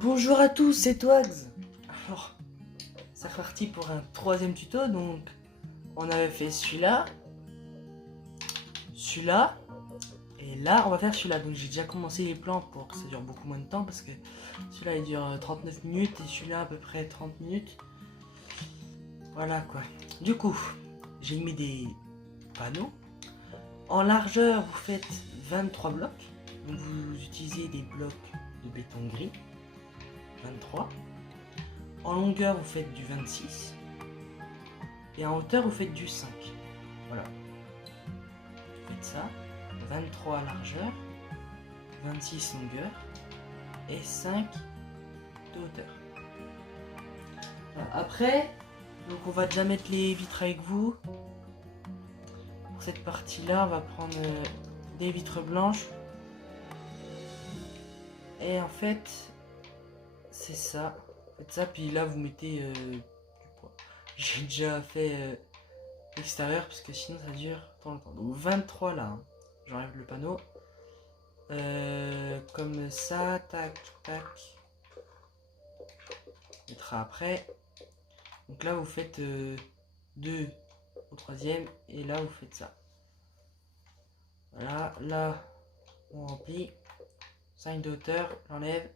Bonjour à tous, c'est Twags. Alors, c'est reparti pour un troisième tuto. Donc, on avait fait celui-là, et là, on va faire celui-là. Donc, j'ai déjà commencé les plans pour que ça dure beaucoup moins de temps parce que celui-là il dure 39 minutes et celui-là à peu près 30 minutes. Voilà quoi. Du coup, j'ai mis des panneaux. En largeur, vous faites 23 blocs. Donc, vous utilisez des blocs de béton gris. 23. En longueur, vous faites du 26. Et en hauteur, vous faites du 5. Voilà. Vous faites ça. 23 largeur, 26 longueur et 5 de hauteur. Voilà. Après, donc on va déjà mettre les vitres avec vous. Pour cette partie-là, on va prendre des vitres blanches. Et en fait, c'est ça. Faites ça, puis là, vous mettez du poids. J'ai déjà fait l'extérieur parce que sinon ça dure trop longtemps. Donc 23 là. Hein. J'enlève le panneau. Comme ça, tac, tac. On mettra après. Donc là, vous faites 2 au troisième et là, vous faites ça. Voilà, là, on remplit. 5 de hauteur, j'enlève.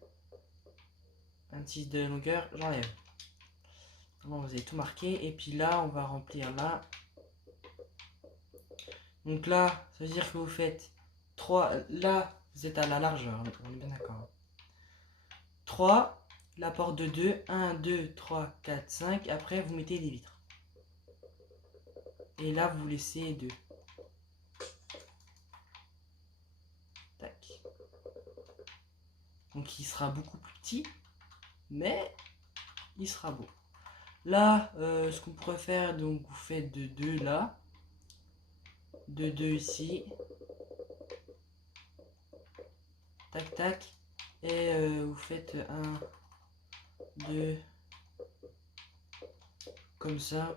26 de longueur, j'enlève. Bon, vous avez tout marqué. Et puis là, on va remplir là. Donc là, ça veut dire que vous faites 3. Là, vous êtes à la largeur, on est bien d'accord. 3, la porte de 2, 1, 2, 3, 4, 5. Après, vous mettez des vitres. Et là, vous laissez 2. Tac. Donc, il sera beaucoup plus petit, mais il sera beau. Là, ce qu'on pourrait faire, donc vous faites de 2 là, de 2 ici, tac tac, et vous faites 1, 2, comme ça.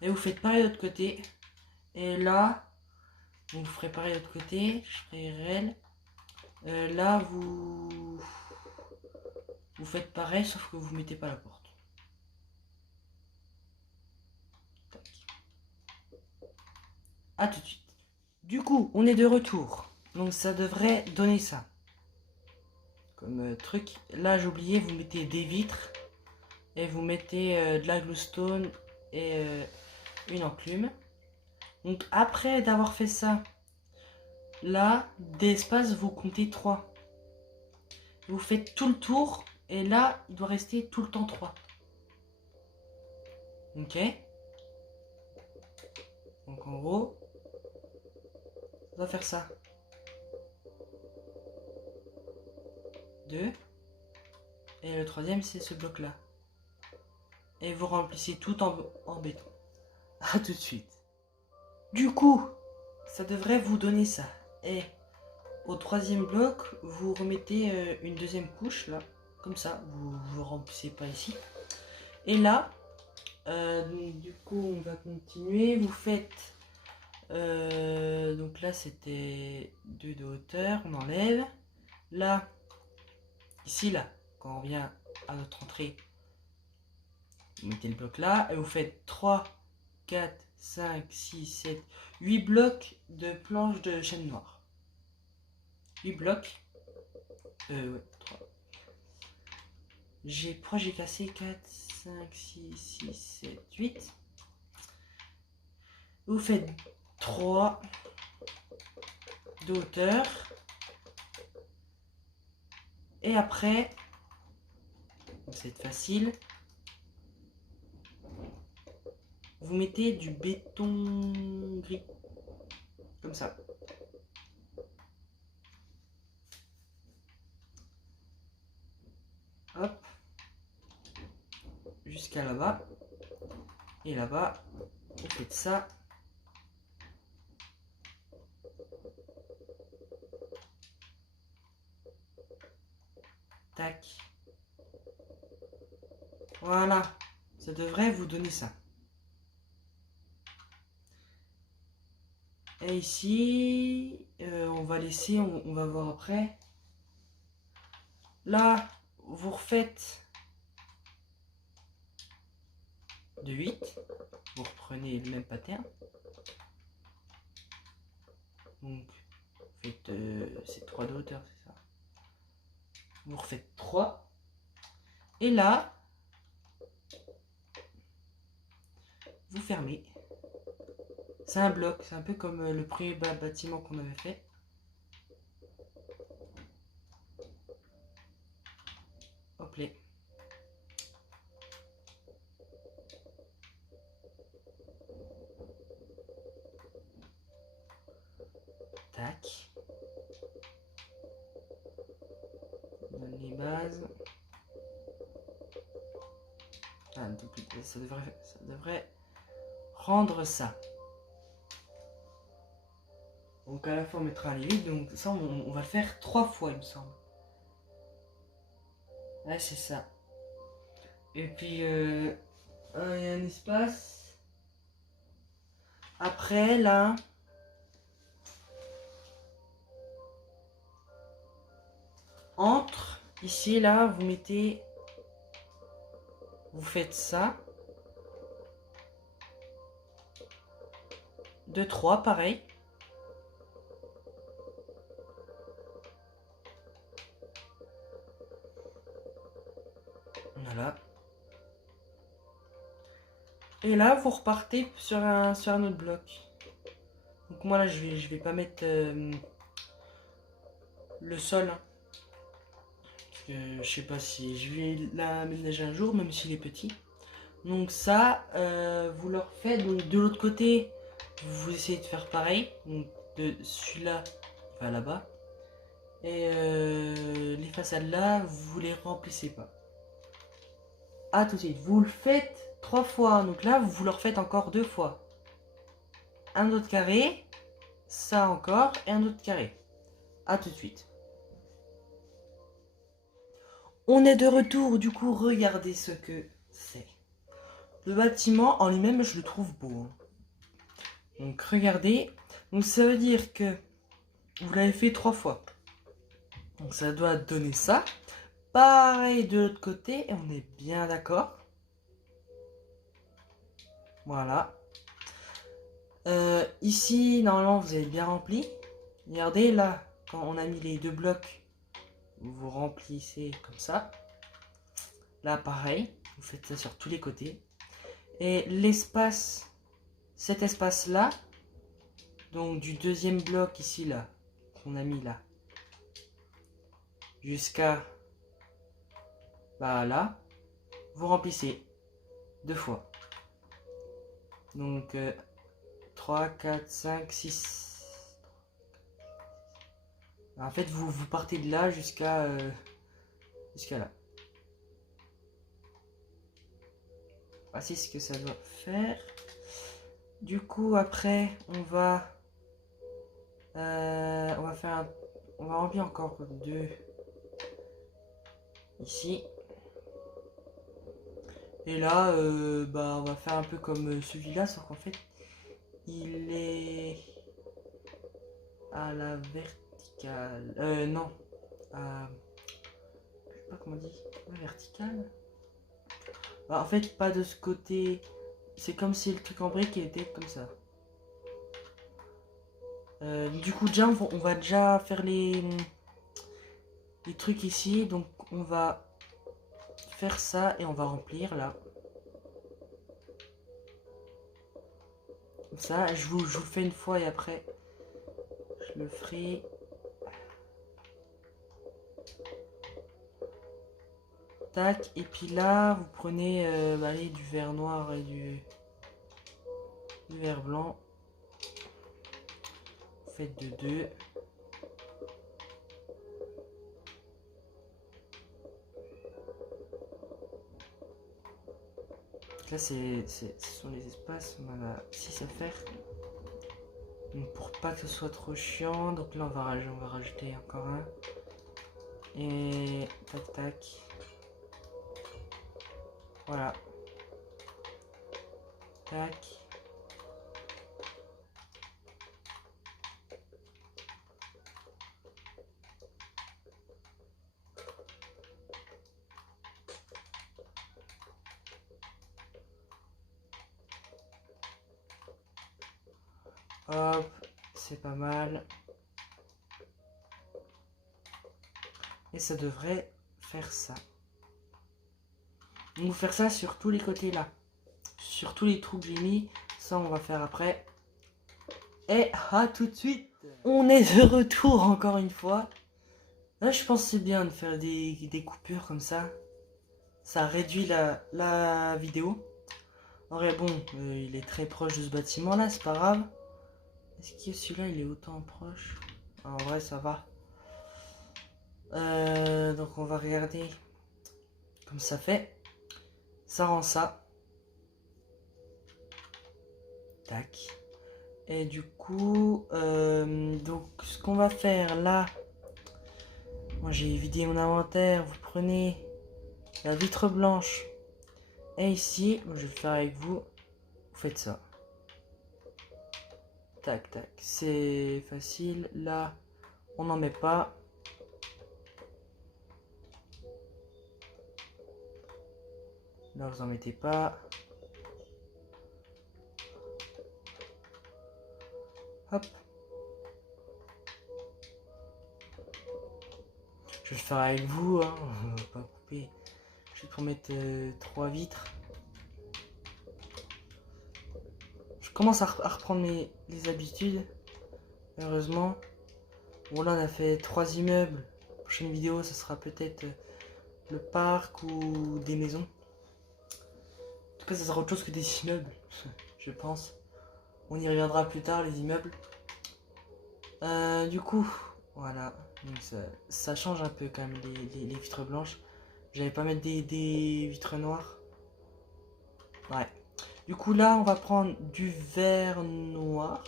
Et vous faites pareil de l'autre côté. Et là, vous ferez pareil de l'autre côté. Je ferai réel. Là, vous faites pareil, sauf que vous mettez pas la porte. Tac. À tout de suite. Du coup, on est de retour. Donc ça devrait donner ça. Comme truc. Là, j'ai oublié, vous mettez des vitres. Et vous mettez de la glowstone et une enclume. Donc après d'avoir fait ça, là, d'espace, vous comptez 3. Vous faites tout le tour. Et là, il doit rester tout le temps 3. Ok. Donc en gros, on va faire ça. 2. Et le troisième, c'est ce bloc-là. Et vous remplissez tout en béton. A tout de suite. Du coup, ça devrait vous donner ça. Et au troisième bloc, vous remettez une deuxième couche, là. Comme ça, vous remplissez pas ici. Et là, du coup, on va continuer. Vous faites... donc là, c'était 2 de hauteur. On enlève. Là, ici, là, quand on vient à notre entrée, vous mettez le bloc là. Et vous faites 3, 4, 5, 6, 7, 8 blocs de planches de chêne noir. 8 blocs. Ouais, 3. Pourquoi j'ai cassé 4, 5, 6, 6, 7, 8. Vous faites 3 de hauteur. Et après, c'est facile, vous mettez du béton gris. Comme ça. Hop. Jusqu'à là-bas. Et là-bas, vous faites ça. Tac. Voilà. Ça devrait vous donner ça. Et Et ici, on va laisser, on va voir après. Là, vous refaites de 8. Vous reprenez le même pattern. Donc, vous faites c'est 3 de hauteur, c'est ça. Vous refaites 3. Et là, vous fermez. C'est un bloc, c'est un peu comme le premier bâtiment qu'on avait fait. Hop là. Tac. On donne les bases. Ah, ça devrait rendre ça. Donc à la fois on mettra les 8, donc ça on va le faire 3 fois il me semble. Ouais c'est ça. Et puis il y a un espace. Après là. Entre, ici là, vous mettez. Vous faites ça. 2, 3, pareil. Voilà. Et là, vous repartez sur un autre bloc. Donc moi là, je vais pas mettre le sol. Hein. Parce que je sais pas si je vais l'aménager un jour, même s'il est petit. Donc ça, vous le refaites. Donc de l'autre côté, vous essayez de faire pareil. Donc de celui-là va là-bas. Et les façades là, vous les remplissez pas. A tout de suite. Vous le faites 3 fois. Donc là, vous le refaites encore 2 fois. Un autre carré. Ça encore. Et un autre carré. A tout de suite. On est de retour. Du coup, regardez ce que c'est. Le bâtiment en lui-même, je le trouve beau. Hein. Donc regardez. Donc ça veut dire que vous l'avez fait 3 fois. Donc ça doit donner ça. Pareil de l'autre côté. Et on est bien d'accord. Voilà. Ici, normalement, vous avez bien rempli. Regardez, là, quand on a mis les 2 blocs, vous remplissez comme ça. Là, pareil, vous faites ça sur tous les côtés. Et l'espace, cet espace-là, donc du deuxième bloc ici, là, qu'on a mis là, jusqu'à là, vous remplissez 2 fois. Donc, 3, 4, 5, 6. En fait, vous partez de là jusqu'à là. Voici ce que ça doit faire. Du coup, après, on va faire on va remplir encore 2 ici. Et là, on va faire un peu comme celui-là, sauf qu'en fait, il est à la verticale. Non. Je sais pas comment on dit. Verticale. En fait, pas de ce côté. C'est comme si le truc en brique était comme ça. Du coup, déjà, on va déjà faire les trucs ici. Donc, on va faire ça et on va remplir là. Comme ça, je vous le fais une fois et après, je le ferai. Tac, et puis là, vous prenez allez, du verre noir et du verre blanc. Vous faites de 2. Là, ce sont les espaces. On en a 6 à faire. Donc, pour pas que ce soit trop chiant, donc là, on va rajouter encore un. Et tac, tac. Voilà. Tac. Hop, c'est pas mal. Et ça devrait faire ça. Donc faire ça sur tous les côtés là. Sur tous les trous que j'ai mis. Ça on va faire après. Et à tout de suite. On est de retour encore une fois. Là je pense que c'est bien de faire des coupures comme ça. Ça réduit la vidéo. En vrai bon, il est très proche de ce bâtiment là, c'est pas grave. Est-ce que celui-là il est autant proche? En vrai ça va. Donc on va regarder comme ça fait. Ça rend ça. Tac. Et du coup, donc ce qu'on va faire là, moi j'ai vidé mon inventaire, vous prenez la vitre blanche et ici, je vais le faire avec vous, vous faites ça. Tac tac, c'est facile, là on n'en met pas. Là vous en mettez pas. Hop. Je vais le faire avec vous, hein. On va pas couper. Je vais pour mettre 3 vitres. Je commence à reprendre les habitudes. Heureusement. Bon là on a fait 3 immeubles. La prochaine vidéo ça sera peut-être le parc ou des maisons. En tout cas ça sera autre chose que des immeubles. Je pense. On y reviendra plus tard les immeubles. Du coup, voilà. Donc ça change un peu quand même les vitres blanches. J'allais pas mettre des vitres noires. Ouais. Du coup là on va prendre du verre noir.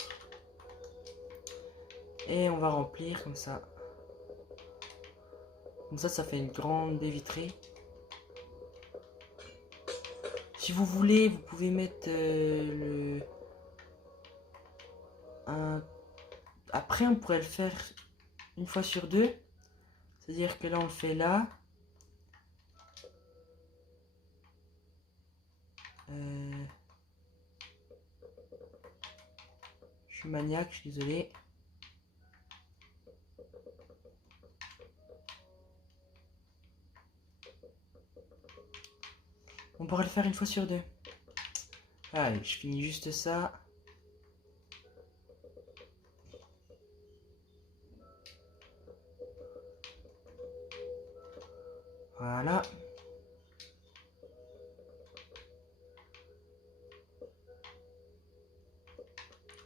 Et on va remplir comme ça. Comme ça fait une grande baie vitrée. Si vous voulez, vous pouvez mettre Après, on pourrait le faire une fois sur deux. C'est-à-dire que là, on le fait là. Je suis maniaque, je suis désolé. On pourrait le faire une fois sur deux. Allez, je finis juste ça. Voilà.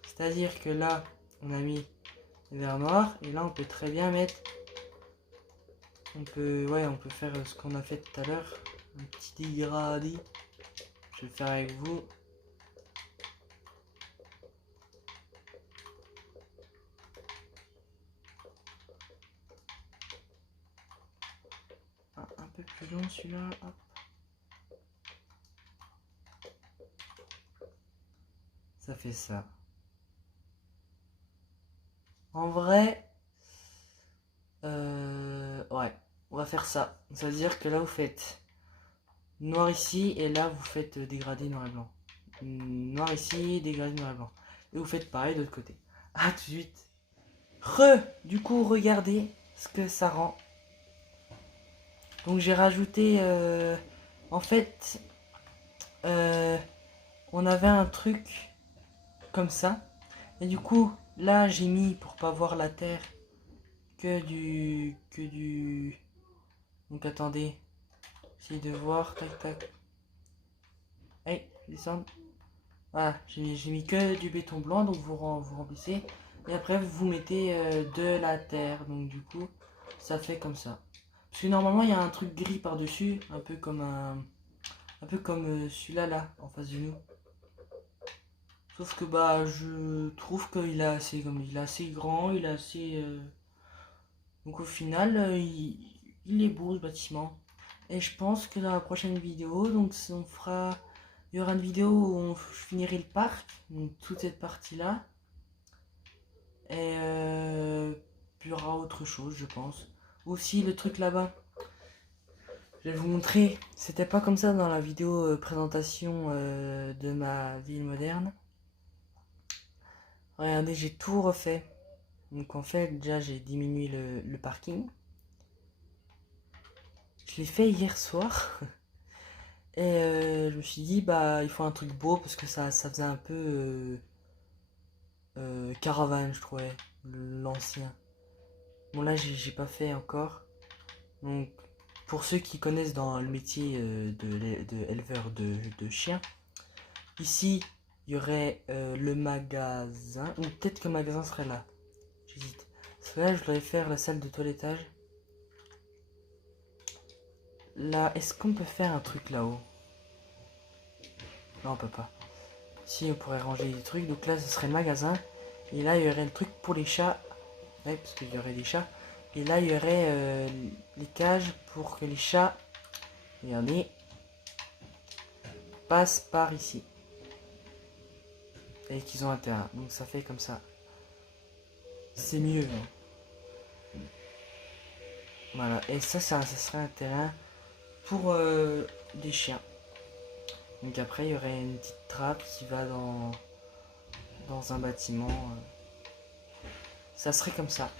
C'est-à-dire que là, on a mis le verre noir. Et là, on peut très bien mettre... on peut faire ce qu'on a fait tout à l'heure. Un petit dégradé. Je vais le faire avec vous. Un peu plus long celui-là. Hop. Ça fait ça. En vrai, ouais, on va faire ça. Ça veut dire que là vous faites noir ici et là vous faites dégradé noir et blanc. Noir ici, dégradé noir et blanc. Et vous faites pareil de l'autre côté. À tout de suite. Du coup, regardez ce que ça rend. Donc j'ai rajouté, en fait, on avait un truc comme ça. Et du coup, là j'ai mis pour pas voir la terre que du. Donc attendez, essayez de voir, tac tac. Hey, descendre. Voilà, j'ai mis que du béton blanc, donc vous remplissez. Et après vous mettez de la terre, donc du coup ça fait comme ça. Parce que normalement il y a un truc gris par dessus, un peu comme celui-là là, en face de nous. Sauf que bah je trouve qu'il est assez grand, il est assez. Donc au final il est beau ce bâtiment. Et je pense que dans la prochaine vidéo, donc il y aura une vidéo où je finirai le parc, donc toute cette partie là. Et puis il y aura autre chose je pense. Aussi le truc là-bas. Je vais vous montrer, c'était pas comme ça dans la vidéo présentation de ma ville moderne. Regardez, j'ai tout refait. Donc en fait, déjà j'ai diminué le parking. Je l'ai fait hier soir. Et je me suis dit, bah il faut un truc beau parce que ça faisait un peu caravane, je trouvais, l'ancien. Bon là, j'ai pas fait encore. Donc pour ceux qui connaissent dans le métier de éleveur de chiens, ici il y aurait le magasin, ou peut-être que le magasin serait là. J'hésite. Parce que là, je voudrais faire la salle de toilettage. Là, est-ce qu'on peut faire un truc là-haut? Non, on peut pas. Si, on pourrait ranger des trucs. Donc là, ce serait le magasin. Et là, il y aurait le truc pour les chats. Ouais, parce qu'il y aurait des chats. Et là, il y aurait les cages pour que les chats, regardez, passent par ici. Et qu'ils ont un terrain. Donc ça fait comme ça. C'est mieux. Hein. Voilà. Et ça serait un terrain pour des chiens. Donc après, il y aurait une petite trappe qui va dans un bâtiment. Ça serait comme ça.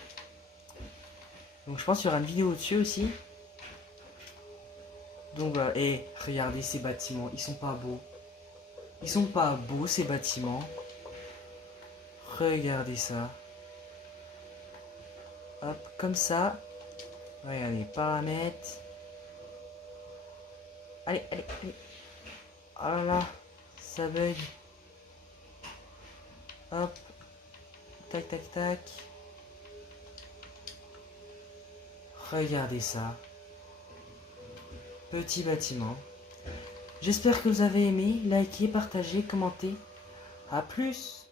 Donc je pense qu'il y aura une vidéo dessus aussi. Donc voilà. Et regardez ces bâtiments. Ils sont pas beaux. Ils sont pas beaux ces bâtiments. Regardez ça. Hop, comme ça. Regardez, paramètres. Allez, allez, allez. Oh là là, ça bug. Hop. Tac, tac, tac. Regardez ça. Petit bâtiment. J'espère que vous avez aimé. Likez, partagez, commentez. A plus.